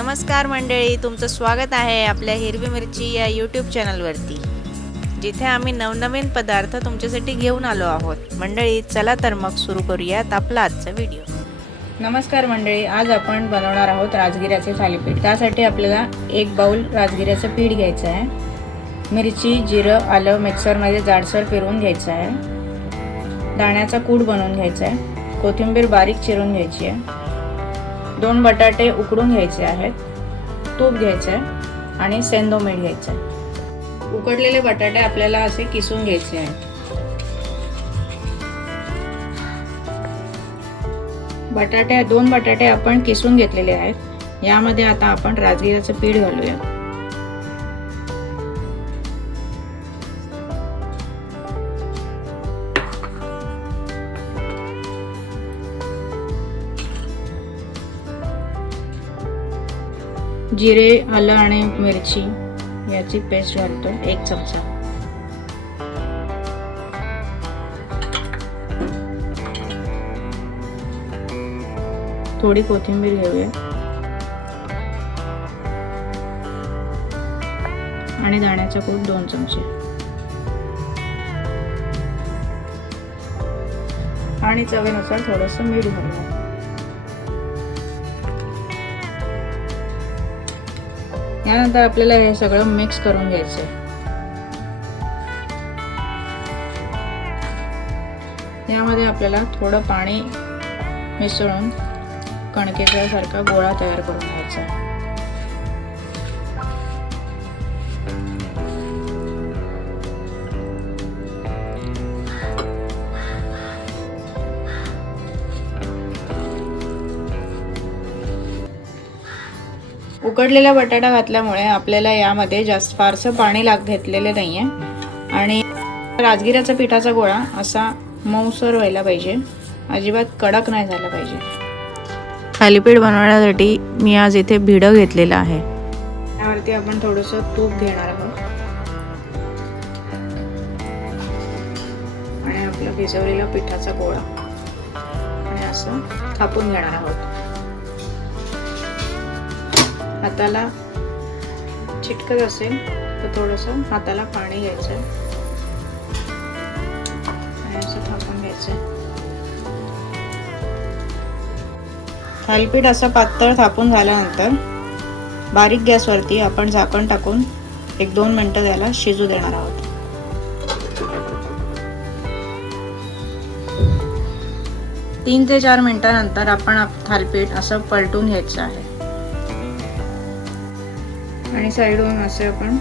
नमस्कार मंडळी तुमचं स्वागत आहे आपल्या हिरवी मिरची या यूट्यूब चॅनलवरती जिथे आम्ही नवनवीन पदार्थ तुमच्यासाठी घेऊन आलो आहोत. मंडळी चला तर मग सुरू करूयात आपला आजचा व्हिडिओ नमस्कार मंडळी आज आपण बनवणार आहोत राजगिऱ्याचे थालीपीठ. त्यासाठी आपल्याला एक बाऊल राजगिऱ्याचं पीठ घ्यायचं आहे. मिरची जिरं आलं मिक्सरमध्ये जाडसर फिरवून घ्यायचं आहे. दाण्याचा कूट बनवून घ्यायचा आहे. कोथिंबीर बारीक चिरून घ्यायची आहे. दोन बटाटे उकडून घ्यायचे आहेत तूप घ्यायचं आहे आणि सेंदो मीठ घ्यायचं आहे उकडलेले बटाटे आपल्याला असे किसून घ्यायचे आहेत. बटाटे दोन बटाटे आपण किसून घेतलेले आहेत. यामध्ये आता आपण राजगिराचं पीठ घालूया. जिरे आलं आणि मिरची याची पेस्ट घालतो एक चमचा. थोडी कोथिंबीर घेऊया. आणि दाण्याचा कूट दोन चमचे. आणि चवीनुसार थोडंसं मीठ घालूया. त्यानंतर आपल्याला हे सगळं मिक्स करून घ्यायचं यामध्ये आपल्याला थोडं पाणी मिसळून कणकेचा सारखा गोळा तयार करून घ्यायचा उकडलेला बटाटा घातल्यामुळे आपल्याला यामध्ये जास्त फारसं पाणी लाग घेतलेलं नाही आहे आणि राजगिऱ्याचा पिठाचा गोळा असा मऊसर व्हायला पाहिजे. अजिबात कडक नाही झाला पाहिजे. थालीपीठ बनवण्यासाठी मी आज इथे भिडं घेतलेलं आहे. त्यावरती आपण थोडंसं तूप घेणार आहोत. आणि आपला भिजवलेला पिठाचा गोळा. आणि असं थापून घेणार आहोत. हाताला चिटकत असेल तर थोडंसं हाताला पाणी घ्यायचं आणि असं थापून घ्यायचं थालपीठ असं पातळ थापून झाल्यानंतर बारीक गॅसवरती आपण झाकण टाकून एक दोन मिनटं त्याला शिजू देणार आहोत. तीन ते चार मिनटानंतर आपण थालपीठ असं पलटून घ्यायचं आहे. आणि साईडवरून असे आपण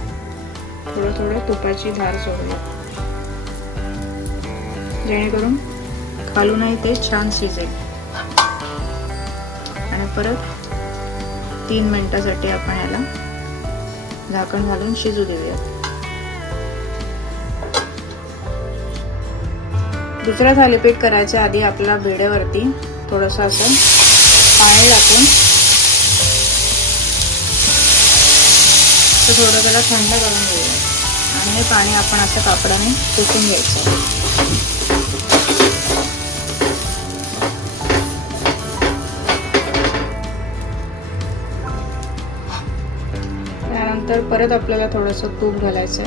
थोडं थोडं तुपाची धार सोडूया. जेणेकरून खालूनही ते छान शिजेल. आणि परत तीन मिनटासाठी आपण याला झाकण घालून शिजू देऊया. दुसरं थालीपीठ करायच्या आधी आपल्या भेड्यावरती थोडंसं असं पाणी टाकून थोडं त्याला थंड करून घेऊया. आणि हे पाणी आपण असं कापडाने पुसून घ्यायचं. त्यानंतर परत आपल्याला थोडंसं तूप घालायचं.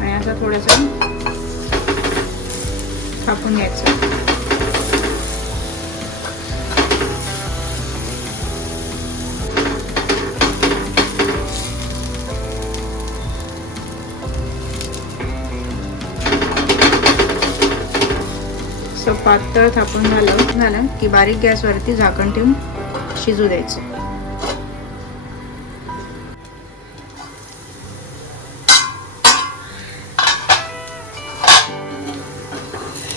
आणि असं थोडंसं थापून घ्यायचं. असं पातळ थापून झालं झालं की बारीक गॅसवरती झाकण ठेवून शिजू द्यायचं.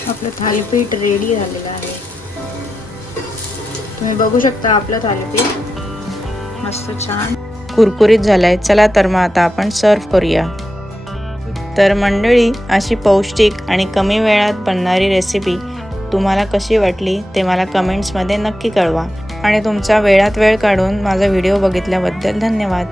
आपलं थालीपीठ रेडी झालेलं आहे. तुम्ही बघू शकता आपलं थालीपीठ. मस्त छान. कुरकुरीत झालाय. चला तर मग आता आपण सर्व करूया. तर मंडळी अशी पौष्टिक आणि कमी वेळात बनणारी रेसिपी तुम्हाला कशी वाटली ते मला कमेंट्समध्ये नक्की कळवा. आणि तुमचा वेळात वेळ काढून माझा व्हिडिओ बघितल्याबद्दल धन्यवाद.